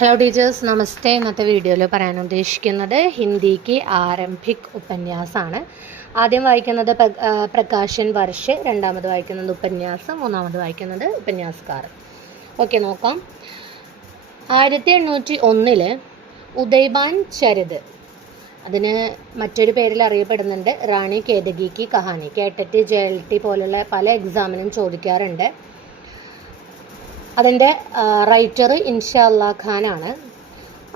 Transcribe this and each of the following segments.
Hello teachers, നമസ്തേ. ഇന്നത്തെ വീഡിയോയിൽ പറയാൻ ഉദ്ദേശിക്കുന്നത് ഹിന്ദിക്ക് ആരംഭിക് ഉപന്യാസമാണ്. ആദ്യം വായിക്കുന്നത് പ്രകാശൻ വർഷ്, രണ്ടാമത് വായിക്കുന്നത് ഉപന്യാസം, മൂന്നാമത് വായിക്കുന്നത് ഉപന്യാസക്കാർ. ഓക്കെ, നോക്കാം. 1801 ഉദയ്ബാൻ ചരിത്, അതിന് മറ്റൊരു പേരിൽ അറിയപ്പെടുന്നുണ്ട് റാണി കേതകി കി കഹാനി. കേട്ടറ്റ്, JLT പോലുള്ള പല എക്സാമിനും ചോദിക്കാറുണ്ട്. അതിൻ്റെ റൈറ്റർ ഇൻഷാ അല്ലാ ഖാനാണ്.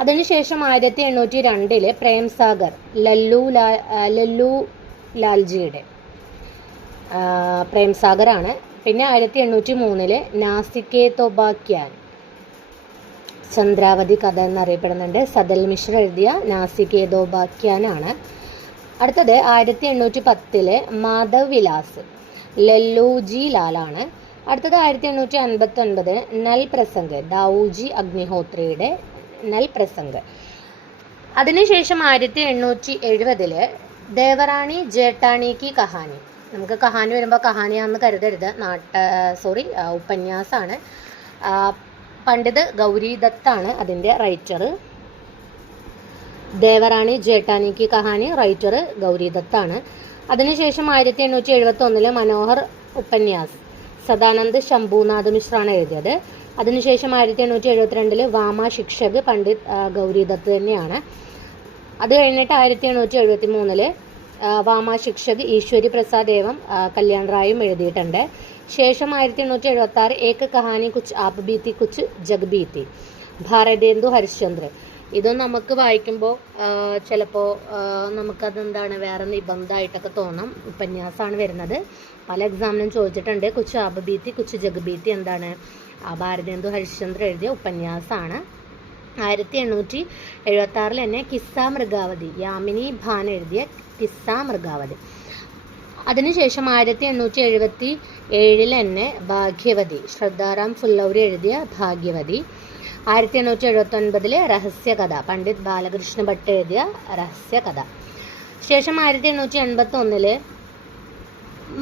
അതിനുശേഷം 1802 പ്രേം സാഗർ, ലല്ലു ലാൽജിയുടെ പ്രേം സാഗറാണ്. പിന്നെ 1803 നാസികെ തോബാക്യാൻ, ചന്ദ്രാവതി കഥ എന്നറിയപ്പെടുന്നുണ്ട്. സദൽ മിശ്ര എഴുതിയ നാസികെ തോബാക്യാനാണ്. അടുത്തത് 1810 മാധവ് വിലാസ്, ലല്ലൂജി ലാലാണ്. അടുത്തത് 1859 നൽ പ്രസംഗ്, ദാവൂജി അഗ്നിഹോത്രിയുടെ നൽ പ്രസംഗ്. അതിനുശേഷം 1870 ദേവറാണി ജേട്ടാണി കി കഹാനി. നമുക്ക് കഹാനി വരുമ്പോൾ കഹാനിയാണെന്ന് കരുതരുത്, ഉപന്യാസമാണ്. പണ്ഡിത് ഗൗരി ദത്താണ് അതിൻ്റെ റൈറ്റർ. ദേവറാണി ജേട്ടാനി കി കഹാനി, റൈറ്റർ ഗൗരി ദത്താണ്. അതിനുശേഷം 1871 മനോഹർ ഉപന്യാസ്, സദാനന്ദ് ശംഭുനാഥ് മിശ്രാണ് എഴുതിയത്. അതിനുശേഷം 1872 വാമ ശിക്ഷക്, പണ്ഡിത് ഗൗരി ദത്ത് തന്നെയാണ്. അത് കഴിഞ്ഞിട്ട് 1873 വാമ ശിക്ഷക് ഈശ്വരി പ്രസാദ് ഏവം കല്യാൺ റായും എഴുതിയിട്ടുണ്ട്. ശേഷം 1876 ഏക് കഹാനി കുച്ച് ആപ് ബീത്തി കുച്ച് ജഗ് ബീത്തി, ഭാരതേന്ദു ഹരിശ്ചന്ദ്ര. ഇതും നമുക്ക് വായിക്കുമ്പോൾ ചിലപ്പോൾ നമുക്കതെന്താണ് വേറെ നിബന്ധമായിട്ടൊക്കെ തോന്നാം. ഉപന്യാസമാണ് വരുന്നത്. പല എക്സാമിനും ചോദിച്ചിട്ടുണ്ട്. കുച്ച് ആപ് ബീത്തി കുച്ച് ജഗ് ബീത്തി എന്താണ്? ഭാരതേന്ദു ഹരിശ്ചന്ദ്ര എഴുതിയ ഉപന്യാസമാണ്. 1876 തന്നെ കിസ്സ മൃഗാവതി, യാമിനി ഭാൻ എഴുതിയ കിസ്സ മൃഗാവതി. അതിനുശേഷം 1877 തന്നെ ഭാഗ്യവതി, ശ്രദ്ധാറാം ഫുല്ലൗരി എഴുതിയ ഭാഗ്യവതി. 1879 രഹസ്യകഥ, പണ്ഡിത് ബാലകൃഷ്ണ ഭട്ട് എഴുതിയ രഹസ്യകഥ. ശേഷം 1881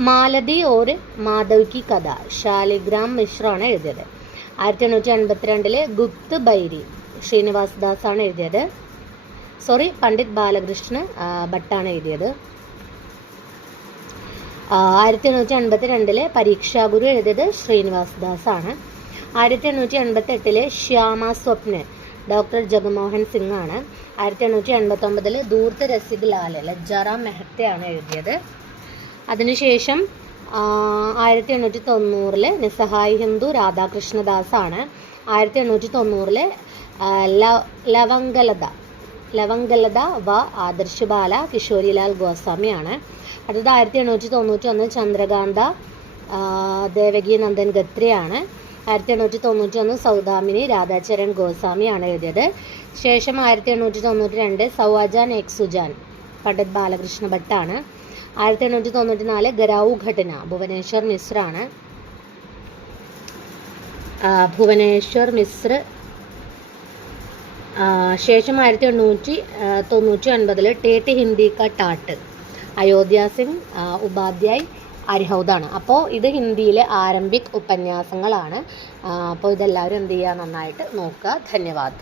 മാലതി ഓർ മാധവ് കി കഥ, ശാലിഗ്രാം മിശ്രാണ് എഴുതിയത്. 1882 ഗുപ്ത് ബൈരി, ശ്രീനിവാസ് ദാസ് ആണ് എഴുതിയത്. പണ്ഡിത് ബാലകൃഷ്ണ ഭട്ടാണ് എഴുതിയത്. 1882 പരീക്ഷാഗുരു എഴുതിയത് ശ്രീനിവാസ് ദാസ് ആണ്. 1888 ശ്യാമ സ്വപ്ന, ഡോക്ടർ ജഗമോഹൻ സിംഗ് ആണ്. 1889 ധൂർത്ത് രസിക് ലാൽ, ലജ്ജാറാം മെഹ്തയാണ് എഴുതിയത്. അതിനുശേഷം 1890 നിസ്സഹായ് ഹിന്ദു, രാധാകൃഷ്ണദാസ് ആണ്. 1890 ലവംഗലത വ ആദർശ് ബാല, കിഷോരിലാൽ ഗോസ്വാമിയാണ്. അടുത്തത് 1891 ചന്ദ്രകാന്ത, ദേവകി നന്ദൻ ഗത്രിയാണ്. 1891 സൗദാമിനി, രാധാചരൺ ഗോസ്വാമിയാണ് എഴുതിയത്. ശേഷം 1892 സൗവാജാൻ എക് സുജാൻ, പണ്ഡിത് ബാലകൃഷ്ണ ഭട്ടാണ്. 1894 ഗരാവു ഘടന, ഭുവനേശ്വർ മിശ്രാണ്. ശേഷം 1899 ടേട്ട് ഹിന്ദി കാ ടാട്ട്, അയോധ്യ സിംഗ് ഉപാധ്യായ് അരിഹൗദാണ്. അപ്പോൾ ഇത് ഹിന്ദിയിലെ ആരംഭിക് ഉപന്യാസങ്ങളാണ്. അപ്പോൾ ഇതെല്ലാവരും എന്ത് ചെയ്യുക, നന്നായിട്ട് നോക്കുക. ധന്യവാദ്.